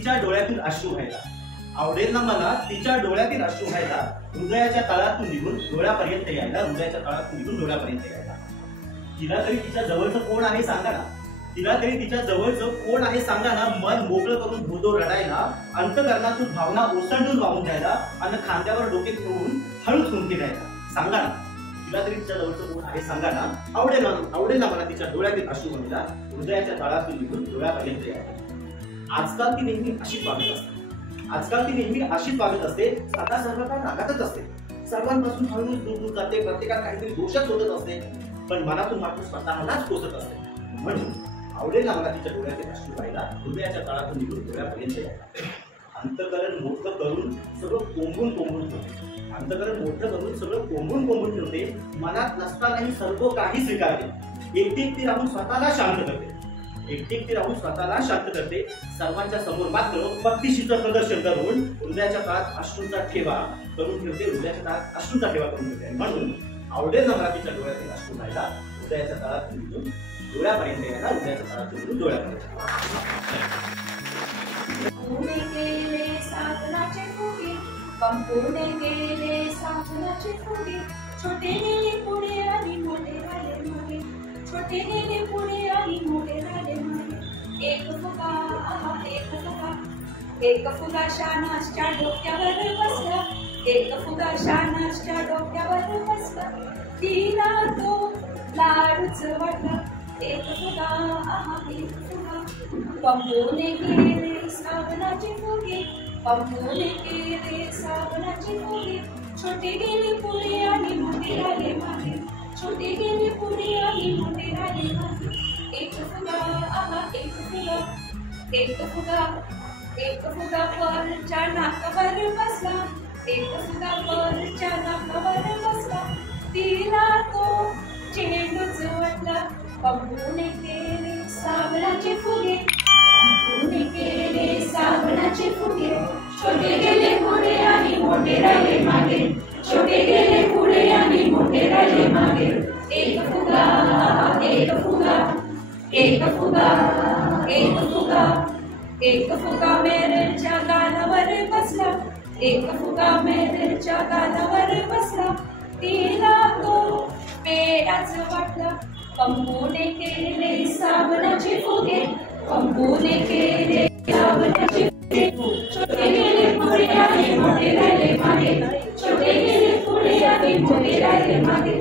तिच्या डोळ्यातील अश्रू व्हायला, आवडेल ना मला तिच्या डोळ्यातील अश्रू व्हायला, हृदयाच्या तळातून निघून डोळ्यापर्यंत यायला, हृदयाच्या तळातून निघून डोळ्यापर्यंत यायला. तिला तरी तिच्या जवळचं कोण आहे सांगा ना, तिला तरी तिच्या जवळचं कोण आहे सांगा ना. मन मोकळं करून धोधो रडायला, अंतकरणातून भावना ओसंडून वाहून द्यायला आणि खांद्यावर डोके ठेवून हळूच हुंकी द्यायला. सांगा ना, तिला तरी तिच्या जवळचं कोण आहे सांगा ना. आवडेल ना मला तिच्या डोळ्यातील अश्रू व्हायला, हृदयाच्या तळातून निघून डोळ्यापर्यंत यायला. आजकाल ती नेहमी अशीच वागत असते, आजकाल ती नेहमी अशीच वागत असते. सदा सर्व काळ रागातच असते, सर्वांपासून हळूच दूर जाते, प्रत्येकात काहीतरी दोषच शोधत असते, पण मनातून मात्र स्वतःलाच कोसत असते. म्हणून आवडेल ना मला तिच्या डोळ्यातील अश्रू व्हायला, हृदयाच्या तळातून निघून डोळ्यापर्यंत यायला. अंतकरण मोठं करून सगळं कोंबून ठेवते, अंतकरण मोठं करून सगळं कोंबून ठेवते. मनात नसतानाही सर्व काही स्वीकारते. एकटी राहून स्वतःला शांत करते, एकटी राहून स्वतःला शांत करते. सर्वांच्या समोर मात्र भक्तिशीचं प्रदर्शन करून हृदयाच्या तळात अश्रूंचा ठेवा करून ठेवते, हृदयाच्या तळात अश्रूंचा ठेवा करून ठेवते. म्हणून आवडेल ना मला तिच्या डोळ्यातील अश्रू व्हायला, हृदयाच्या तळात निघून डोळ्यापर्यंत यायला, हृदयाच्या तळात निघून डोळ्यापर्यंत. कंपूने गेले साबणाचे फुगे, छोटे गेले पुढे आणि मोठे राहिले मागे, छोटे गेले पुढे आणि मोठे राहिले मागे. एक फुगा एक फुगा शानाच्या डोक्यावर बसला, एक फुगा शानाच्या डोक्यावर बसला. तिला तो लाडूच वाटला. एक फुगा कंपूने गेले साबणाचे फुगे, कंपूने गेले साबणाचे फुगे, छोटे गेले पुढे आणि मोठे राहिले मागे, छोटे गेले पुढे आणि मोठे राहिले मागे. एक फुगा एक फुगा वरच्या नाकावर बसला, एक फुगा वरच्या नाकावर बसला. तिला तो चेंडूच वाटला. कंपूने केले साबणाचे फुगे, कंपूने केले साबणाचे फुगे, छोटे गेले पुढे आणि मोठे राहिले मागे, छोटे गेले पुढे आणि मोठे राहिले मागे. एक फुगा एक फुगा एक फुगा एक फुगा एक फुगा मेरेच्या गालावर बसला, एक फुगा मेरेच्या गालावर बसला. तिला तो पेडाच वाटला. कंपूने केले साबणाचे फुगे, कंपूने केले साबणाचे फुगे, छोटे गेले पुढे आणि मोठे राहिले मागे, छोटे गेले पुढे आणि मोठे राहिले मागे.